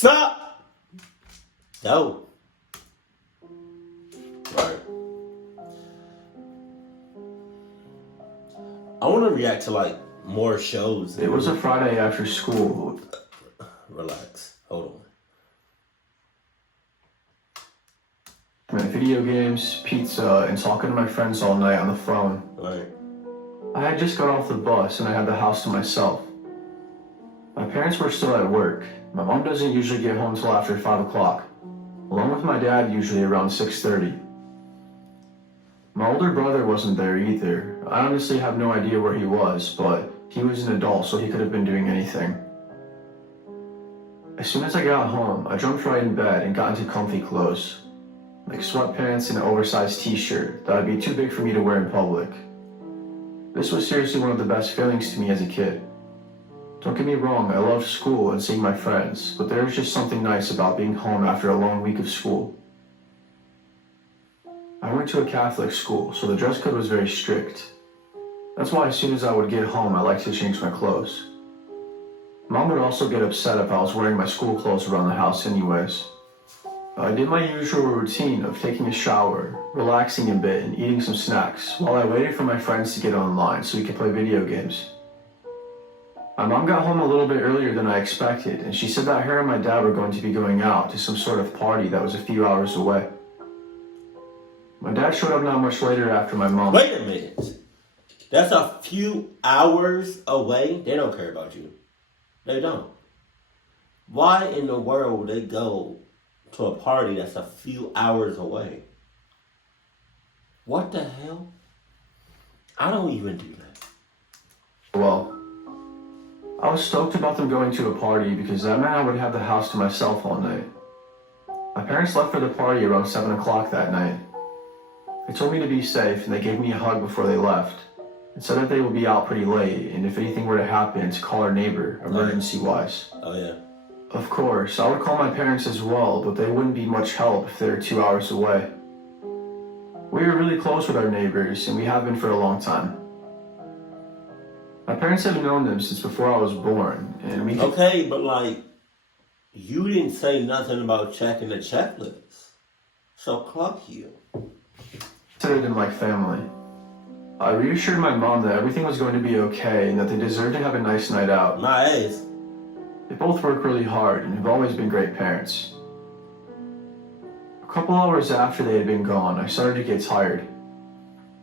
Sup? No. Right. I want to react to like more shows. It was a Friday after school. Relax. Hold Playing video games, pizza, and talking to my friends all night on the phone. on. Right. I had just got off the bus and I had the house to myself. My parents were still at work. My mom doesn't usually get home till after 5 o'clock, along with my dad usually around 6:30. My older brother wasn't there either. I honestly have no idea where he was, but he was an adult, so he could have been doing anything. As soon as I got home, I jumped right in bed and got into comfy clothes, like sweatpants and an oversized t-shirt that would be too big for me to wear in public. This was seriously one of the best feelings to me as a kid. Don't get me wrong, I loved school and seeing my friends, but there was just something nice about being home after a long week of school. I went to a Catholic school, so the dress code was very strict. That's why as soon as I would get home, I liked to change my clothes. Mom would also get upset if I was wearing my school clothes around the house anyways. I did my usual routine of taking a shower, relaxing a bit, and eating some snacks while I waited for my friends to get online so we could play video games. My mom got home a little bit earlier than I expected, and she said that her and my dad were going to be going out to some sort of party that was a few hours away. My dad showed up not much later after my mom. Wait a minute. That's a few hours away. They don't care about you. They don't. Why in the world would they go to a party that's a few hours away? What the hell? I don't even do that. Well, I was stoked about them going to a party because that meant I would have the house to myself all night. My parents left for the party around 7 o'clock that night. They told me to be safe and they gave me a hug before they left and said that they would be out pretty late and if anything were to happen to call our neighbor, emergency-wise. Oh, yeah. Of course, I would call my parents as well, but they wouldn't be much help if they were 2 hours away. We were really close with our neighbors and we have been for a long time. My parents have known them since before I was born, and we... Okay, but like, you didn't say nothing about checking the checklist. So cluck you. Considered them like family. I reassured my mom that everything was going to be okay and that they deserved to have a nice night out. My ass. They both work really hard and have always been great parents. A couple hours after they had been gone, I started to get tired.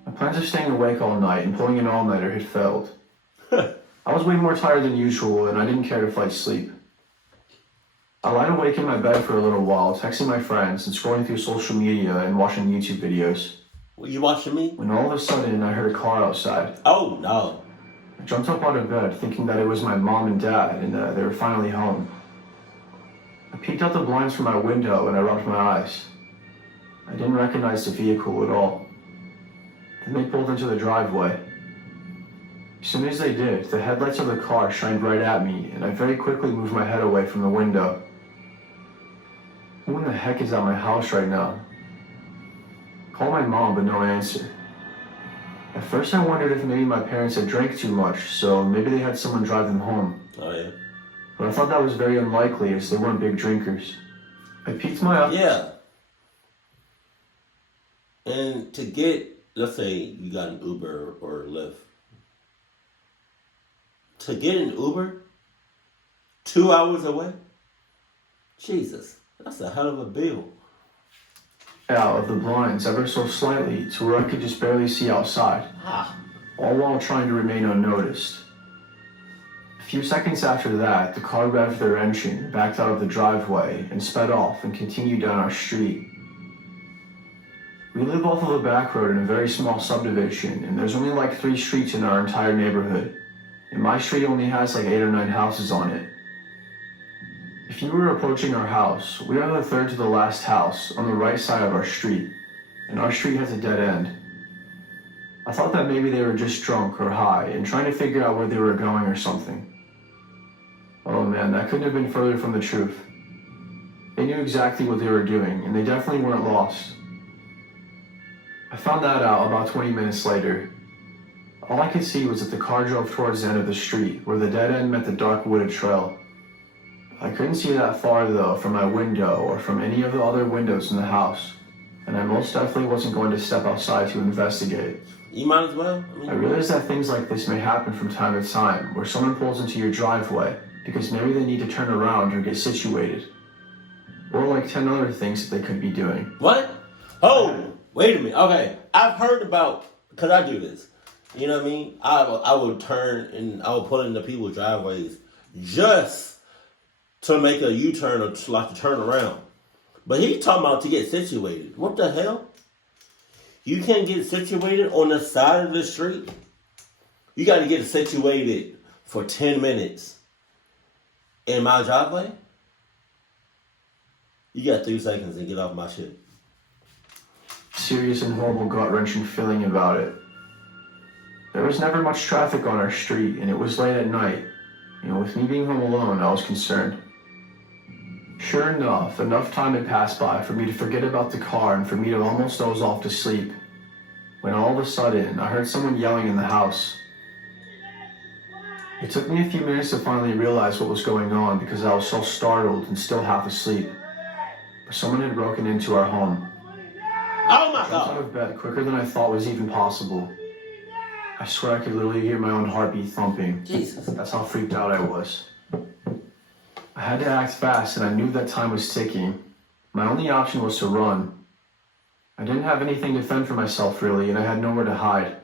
My plans of staying awake all night and pulling an all-nighter had failed. I was way more tired than usual and I didn't care to fight sleep. I lied awake in my bed for a little while, texting my friends and scrolling through social media and watching YouTube videos. Were you watching me? When all of a sudden I heard a car outside. Oh, no. I jumped up out of bed thinking that it was my mom and dad and they were finally home. I peeked out the blinds from my window and I rubbed my eyes. I didn't recognize the vehicle at all. Then they pulled into the driveway. As soon as they did, the headlights of the car shined right at me and I very quickly moved my head away from the window. Who in the heck is at my house right now? Called my mom, but no answer. At first I wondered if maybe my parents had drank too much, so maybe they had someone drive them home. Oh, yeah. But I thought that was very unlikely as they weren't big drinkers. I peeked my... Yeah. And to get, let's say you got an Uber or Lyft. To get an Uber 2 hours away? Jesus, that's a hell of a bill. Out of the blinds ever so slightly to where I could just barely see outside, all while trying to remain unnoticed. A few seconds after that, the car revved their engine, backed out of the driveway, and sped off and continued down our street. We live off of a back road in a very small subdivision, and there's only like 3 streets in our entire neighborhood, and my street only has like 8 or 9 houses on it. If you were approaching our house, we are the third to the last house on the right side of our street, and our street has a dead end. I thought that maybe they were just drunk or high and trying to figure out where they were going or something. Oh man, that couldn't have been further from the truth. They knew exactly what they were doing, and they definitely weren't lost. I found that out about 20 minutes later. All I could see was that the car drove towards the end of the street, where the dead end met the dark wooded trail. I couldn't see that far though from my window or from any of the other windows in the house, and I most definitely wasn't going to step outside to investigate. You might as well. I realize that things like this may happen from time to time, where someone pulls into your driveway because maybe they need to turn around or get situated. Or like 10 other things that they could be doing. What? Oh, wait a minute. Okay, I've heard about, because I do this. You know what I mean? I would turn and I would pull into people's driveways just to make a U-turn or to turn around. But he's talking about to get situated. What the hell? You can't get situated on the side of the street? You got to get situated for 10 minutes in my driveway? You got 3 seconds and get off my shit. Serious and horrible gut-wrenching feeling about it. There was never much traffic on our street, and it was late at night. With me being home alone, I was concerned. Sure enough time had passed by for me to forget about the car and for me to almost doze off to sleep, when all of a sudden, I heard someone yelling in the house. It took me a few minutes to finally realize what was going on because I was so startled and still half asleep. But someone had broken into our home. Oh my I jumped God! out of bed quicker than I thought was even possible. I swear I could literally hear my own heartbeat thumping. Jesus. That's how freaked out I was. I had to act fast and I knew that time was ticking. My only option was to run. I didn't have anything to fend for myself really, and I had nowhere to hide.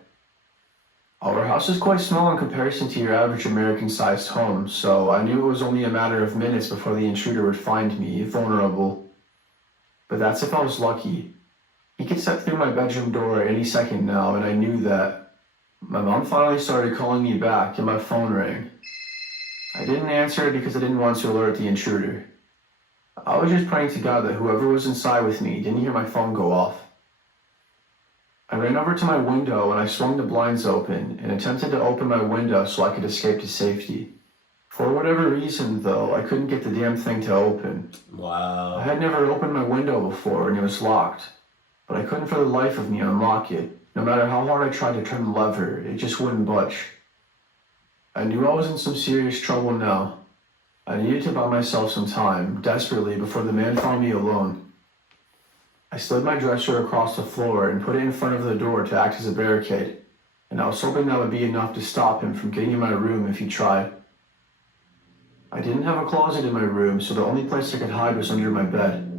Our house is quite small in comparison to your average American-sized home, so I knew it was only a matter of minutes before the intruder would find me, vulnerable. But that's if I was lucky. He could step through my bedroom door at any second now, and I knew that. My mom finally started calling me back, and my phone rang. I didn't answer it because I didn't want to alert the intruder. I was just praying to God that whoever was inside with me didn't hear my phone go off. I ran over to my window and I swung the blinds open and attempted to open my window so I could escape to safety. For whatever reason, though, I couldn't get the damn thing to open. Wow. I had never opened my window before and it was locked, but I couldn't for the life of me unlock it. No matter how hard I tried to turn the lever, it just wouldn't budge. I knew I was in some serious trouble now. I needed to buy myself some time, desperately, before the man found me alone. I slid my dresser across the floor and put it in front of the door to act as a barricade, and I was hoping that would be enough to stop him from getting in my room if he tried. I didn't have a closet in my room, so the only place I could hide was under my bed.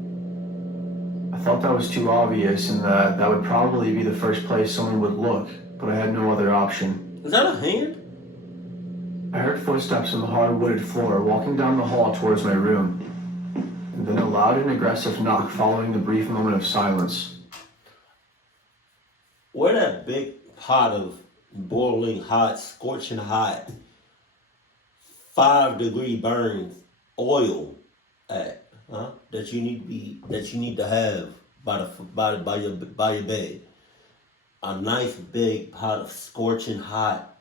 I thought that was too obvious and that would probably be the first place someone would look, but I had no other option. Is that a hand? I heard footsteps on the hard-wooded floor walking down the hall towards my room, and then a loud and aggressive knock following the brief moment of silence. Where that big pot of boiling hot, scorching hot, 5-degree burns oil at? Huh? That you need to have by your bed. A nice big pot of scorching hot.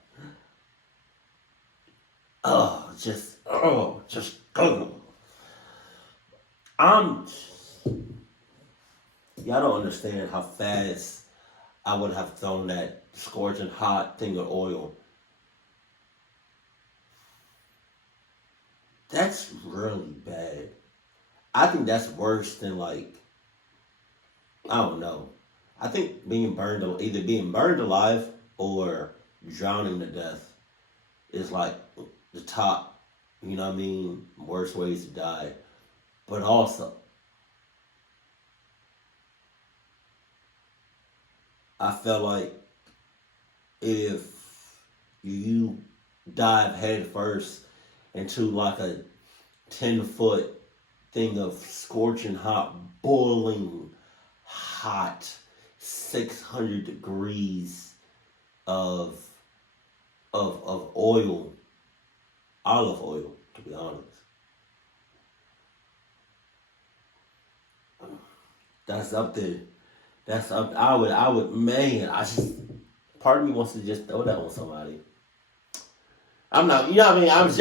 Just y'all don't understand how fast I would have thrown that scorching hot thing of oil. That's really bad. I think that's worse than I don't know. I think either being burned alive or drowning to death is like the top, worst ways to die. But also, I felt like if you dive head first into like a 10-foot thing of scorching hot, boiling hot, 600 degrees of oil, olive oil, to be honest. That's up there. I would, man, part of me wants to just throw that on somebody. I'm not, I'm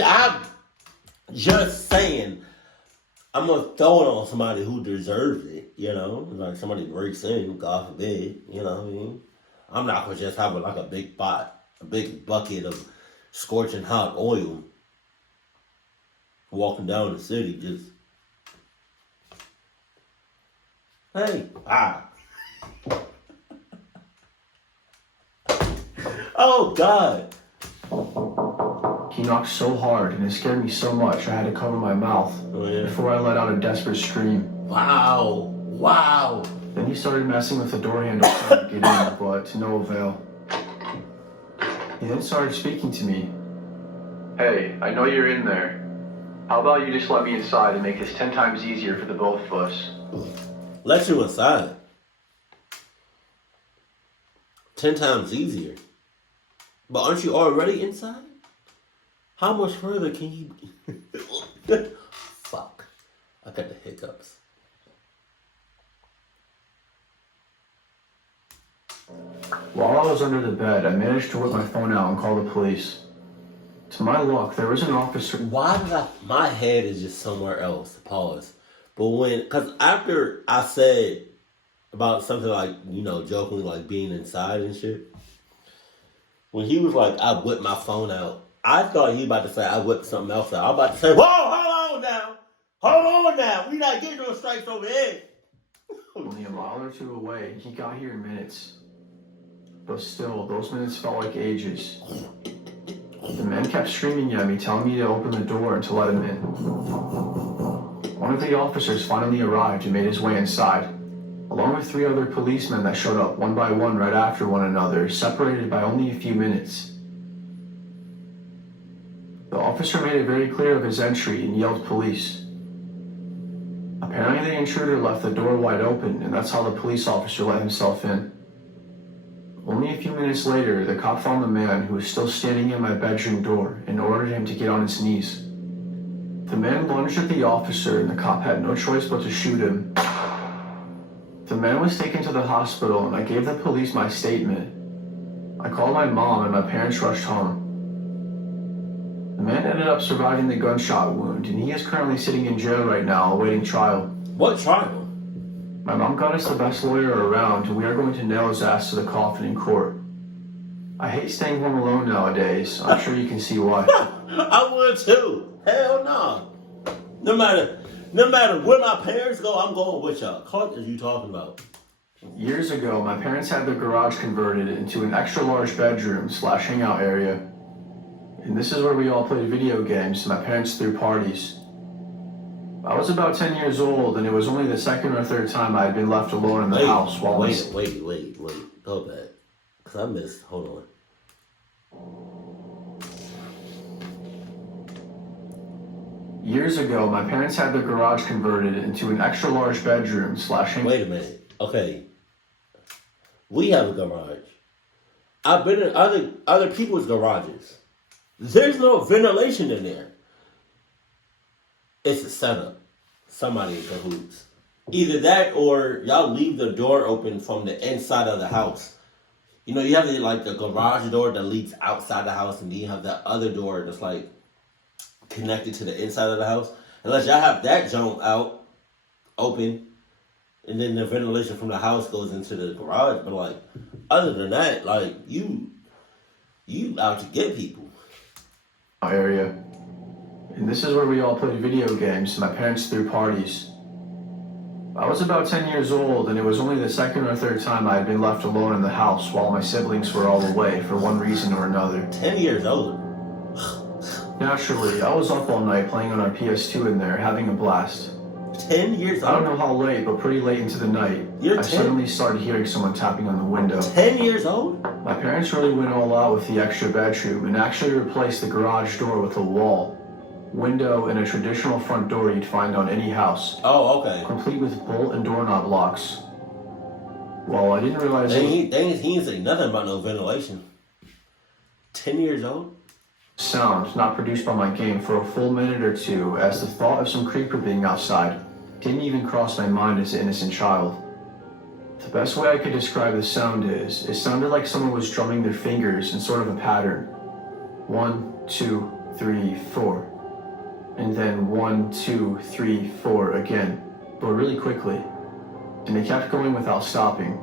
just saying, I'm going to throw it on somebody who deserves it, like somebody breaks in, God forbid, you know what I mean? I'm not going to just have a big pot, a big bucket of scorching hot oil. walking down the city, just, hey, ah. Oh, God. He knocked so hard and it scared me so much I had to cover my mouth before I let out a desperate scream. Wow. Wow. Then he started messing with the door handle trying to get in, but to no avail. He then started speaking to me. Hey, I know you're in there. How about you just let me inside and make this 10 times easier for the both of us? Let you inside. 10 times easier. But aren't you already inside? How much further can you... Fuck. I got the hiccups. While I was under the bed, I managed to whip my phone out and call the police. To my luck, there was an officer... Why did my head is just somewhere else. Pause. But because after I said about something like, jokingly like being inside and shit, when he was like, I whipped my phone out, I thought he was about to say I whipped something else out. I was about to say, whoa, hold on now. Hold on now. We not getting no strikes over here. Only a mile or two away, he got here in minutes. But still, those minutes felt like ages. The man kept screaming at me, telling me to open the door and to let him in. One of the officers finally arrived and made his way inside, along with 3 other policemen that showed up one by one right after one another, separated by only a few minutes. The officer made it very clear of his entry and yelled police. Apparently the intruder left the door wide open, and that's how the police officer let himself in. Only a few minutes later, the cop found the man who was still standing at my bedroom door and ordered him to get on his knees. The man lunged at the officer and the cop had no choice but to shoot him. The man was taken to the hospital and I gave the police my statement. I called my mom and my parents rushed home. The man ended up surviving the gunshot wound and he is currently sitting in jail right now awaiting trial. What trial? My mom got us the best lawyer around and we are going to nail his ass to the coffin in court. I hate staying home alone nowadays. I'm sure you can see why. I would too. Hell no. No matter where my parents go, I'm going with y'all. What are you talking about? Years ago, my parents had their garage converted into an extra large bedroom / hangout area. And this is where we all played video games and my parents threw parties. I was about 10 years old, and it was only the second or third time I had been left alone in the house while... Wait. Go back. Because I missed... Hold on. Years ago, my parents had their garage converted into an extra large bedroom / Wait a minute. Okay. We have a garage. I've been in other people's garages. There's no ventilation in there. It's a setup. Somebody in cahoots. Either that or y'all leave the door open from the inside of the house. You have the garage door that leads outside the house, and then you have that other door that's connected to the inside of the house. Unless y'all have that jump out, open, and then the ventilation from the house goes into the garage. But other than that, you out to get people. Area. And this is where we all played video games, and my parents threw parties. I was about 10 years old, and it was only the second or third time I had been left alone in the house while my siblings were all away for one reason or another. 10 years old? Naturally, I was up all night playing on our PS2 in there, having a blast. 10 years old? I don't know how late, but pretty late into the night, I suddenly started hearing someone tapping on the window. 10 years old? My parents really went all out with the extra bedroom and actually replaced the garage door with a wall, window, and a traditional front door you'd find on any house. Oh, okay. Complete with bolt and doorknob locks. Well, I didn't realize... He didn't say nothing about no ventilation. 10 years old? Sound not produced by my game for a full minute or two, as the thought of some creeper being outside didn't even cross my mind as an innocent child. The best way I could describe the sound is, it sounded like someone was drumming their fingers in sort of a pattern. 1, 2, 3, 4. And then 1, 2, 3, 4 again, but really quickly. And they kept going without stopping.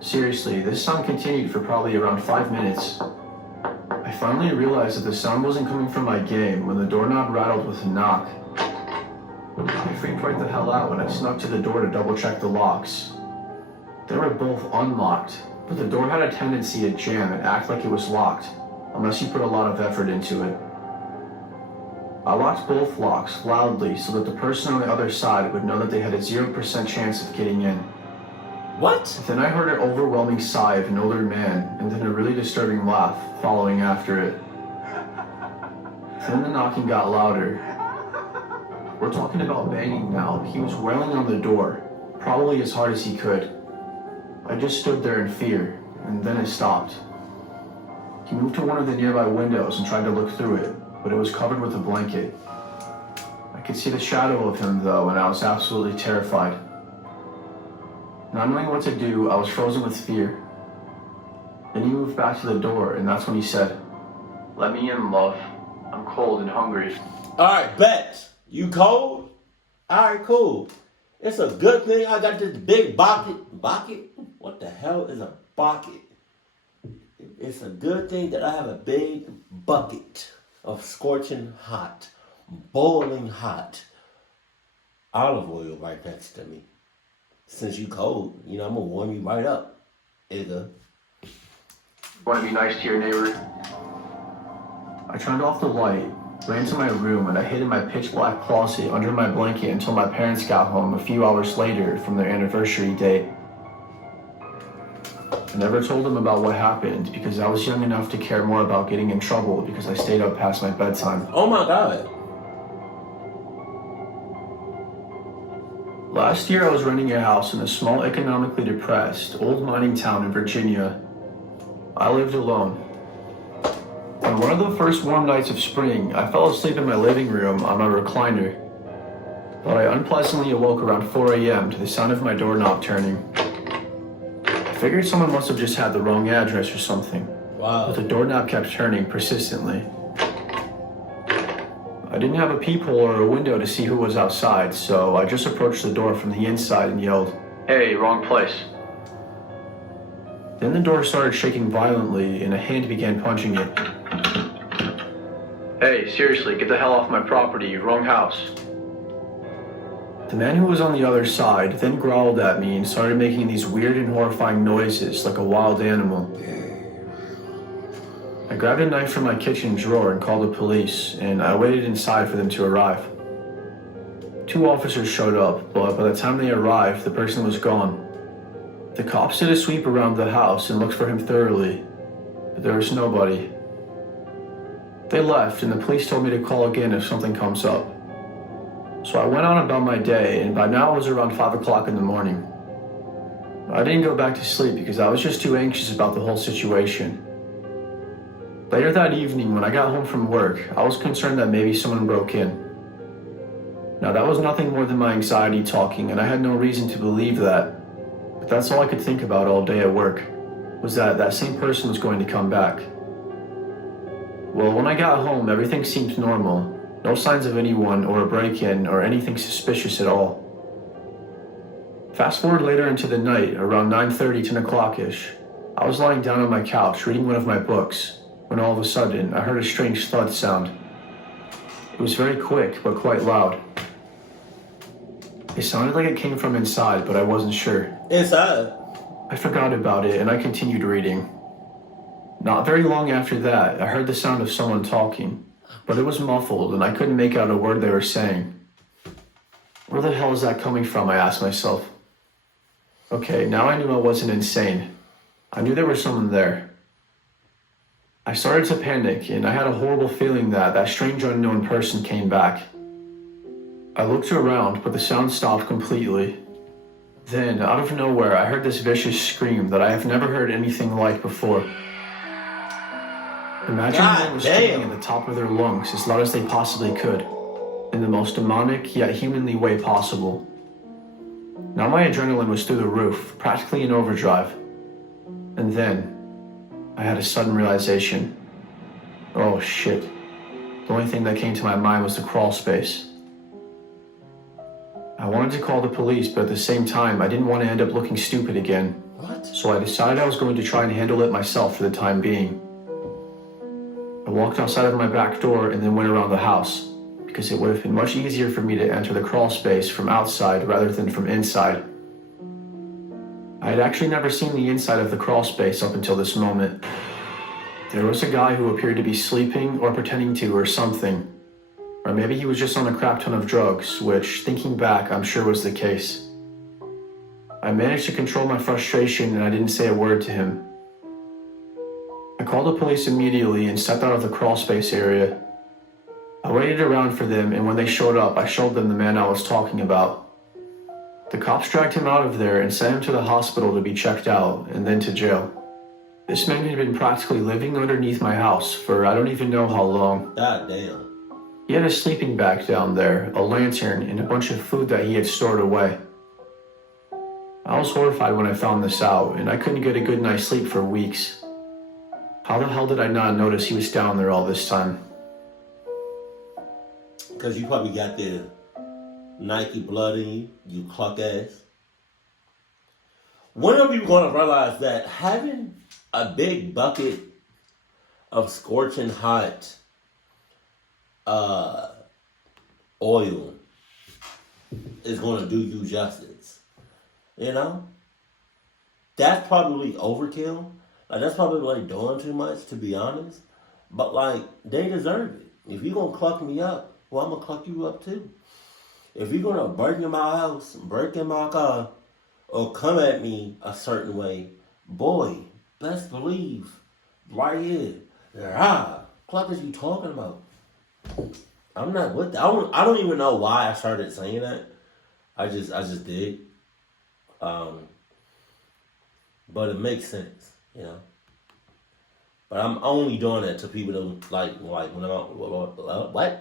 Seriously, this sound continued for probably around 5 minutes. I finally realized that the sound wasn't coming from my game when the doorknob rattled with a knock. I freaked right the hell out when I snuck to the door to double check the locks. They were both unlocked, but the door had a tendency to jam and act like it was locked, unless you put a lot of effort into it. I locked both locks loudly so that the person on the other side would know that they had a 0% chance of getting in. What? Then I heard an overwhelming sigh of an older man, and then a really disturbing laugh following after it. Then the knocking got louder. We're talking about banging now. He was wailing on the door, probably as hard as he could. I just stood there in fear, and then it stopped. He moved to one of the nearby windows and tried to look through it, but it was covered with a blanket. I could see the shadow of him though, and I was absolutely terrified. Not knowing what to do, I was frozen with fear. Then he moved back to the door, and that's when he said, "Let me in, love. I'm cold and hungry." Alright, bet. You cold? Alright, cool. It's a good thing I got this big bucket. Bucket? What the hell is a bucket? It's a good thing that I have a big bucket of scorching hot, boiling hot olive oil right next to me. Since you cold, I'm gonna warm you right up, nigga. Want to be nice to your neighbor? I turned off the light, ran to my room, and I hid in my pitch black closet under my blanket until my parents got home a few hours later from their anniversary date. I never told them about what happened because I was young enough to care more about getting in trouble because I stayed up past my bedtime. Oh my God. Last year I was renting a house in a small, economically depressed, old mining town in Virginia. I lived alone. On one of the first warm nights of spring, I fell asleep in my living room on my recliner, but I unpleasantly awoke around 4 a.m. to the sound of my doorknob turning. I figured someone must have just had the wrong address or something. Wow. But the doorknob kept turning persistently. I didn't have a peephole or a window to see who was outside, so I just approached the door from the inside and yelled, "Hey, wrong place." Then the door started shaking violently and a hand began punching it. "Hey, seriously, get the hell off my property, wrong house." The man who was on the other side then growled at me and started making these weird and horrifying noises like a wild animal. I grabbed a knife from my kitchen drawer and called the police, and I waited inside for them to arrive. 2 officers showed up, but by the time they arrived, the person was gone. The cops did a sweep around the house and looked for him thoroughly, but there was nobody. They left, and the police told me to call again if something comes up. So I went on about my day, and by now it was around 5 o'clock in the morning. I didn't go back to sleep because I was just too anxious about the whole situation. Later that evening, when I got home from work, I was concerned that maybe someone broke in. Now that was nothing more than my anxiety talking, and I had no reason to believe that. But that's all I could think about all day at work, was that that same person was going to come back. Well, when I got home, everything seemed normal. No signs of anyone or a break-in or anything suspicious at all. Fast forward later into the night, around 9:30, 10 o'clock-ish. I was lying down on my couch reading one of my books, when all of a sudden I heard a strange thud sound. It was very quick, but quite loud. It sounded like it came from inside, but I wasn't sure. Inside? I forgot about it, and I continued reading. Not very long after that, I heard the sound of someone talking, but it was muffled, and I couldn't make out a word they were saying. Where the hell is that coming from, I asked myself. Okay, now I knew I wasn't insane. I knew there was someone there. I started to panic, and I had a horrible feeling that that strange unknown person came back. I looked around, but the sound stopped completely. Then, out of nowhere, I heard this vicious scream that I have never heard anything like before. Imagine someone was screaming at the top of their lungs as loud as they possibly could, in the most demonic yet humanly way possible. Now my adrenaline was through the roof, practically in overdrive. And then, I had a sudden realization. Oh shit. The only thing that came to my mind was the crawl space. I wanted to call the police, but at the same time, I didn't want to end up looking stupid again. What? So I decided I was going to try and handle it myself for the time being. I walked outside of my back door and then went around the house, because it would have been much easier for me to enter the crawl space from outside rather than from inside. I had actually never seen the inside of the crawl space up until this moment. There was a guy who appeared to be sleeping or pretending to or something. Or maybe he was just on a crap ton of drugs, which, thinking back, I'm sure was the case. I managed to control my frustration and I didn't say a word to him. I called the police immediately and stepped out of the crawl space area. I waited around for them, and when they showed up, I showed them the man I was talking about. The cops dragged him out of there and sent him to the hospital to be checked out, and then to jail. This man had been practically living underneath my house for I don't even know how long. God damn. He had a sleeping bag down there, a lantern, and a bunch of food that he had stored away. I was horrified when I found this out, and I couldn't get a good night's sleep for weeks. How the hell did I not notice he was down there all this time? Because you probably got the Nike blood in you, you cluck ass. When are you going to realize that having a big bucket of scorching hot oil is going to do you justice? You know? That's probably overkill. Like, that's probably like doing too much, to be honest. But like, they deserve it. If you're going to cluck me up, well, I'm going to cluck you up too. If you're going to break in my house, break in my car, or come at me a certain way, boy, best believe, right here, cluck is you talking about? I'm not with that. I don't even know why I started saying that. I just did. But it makes sense, you know. But I'm only doing that to people that like when what?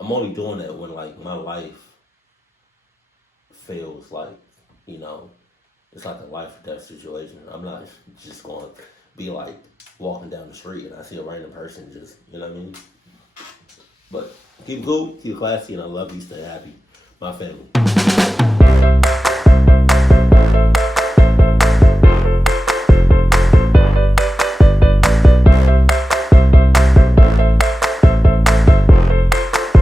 I'm only doing that when like my life feels like, you know, it's like a life or death situation. I'm not just going to be like walking down the street and I see a random person just, you know what I mean? But keep cool, keep classy, and I love you. Stay happy, my family.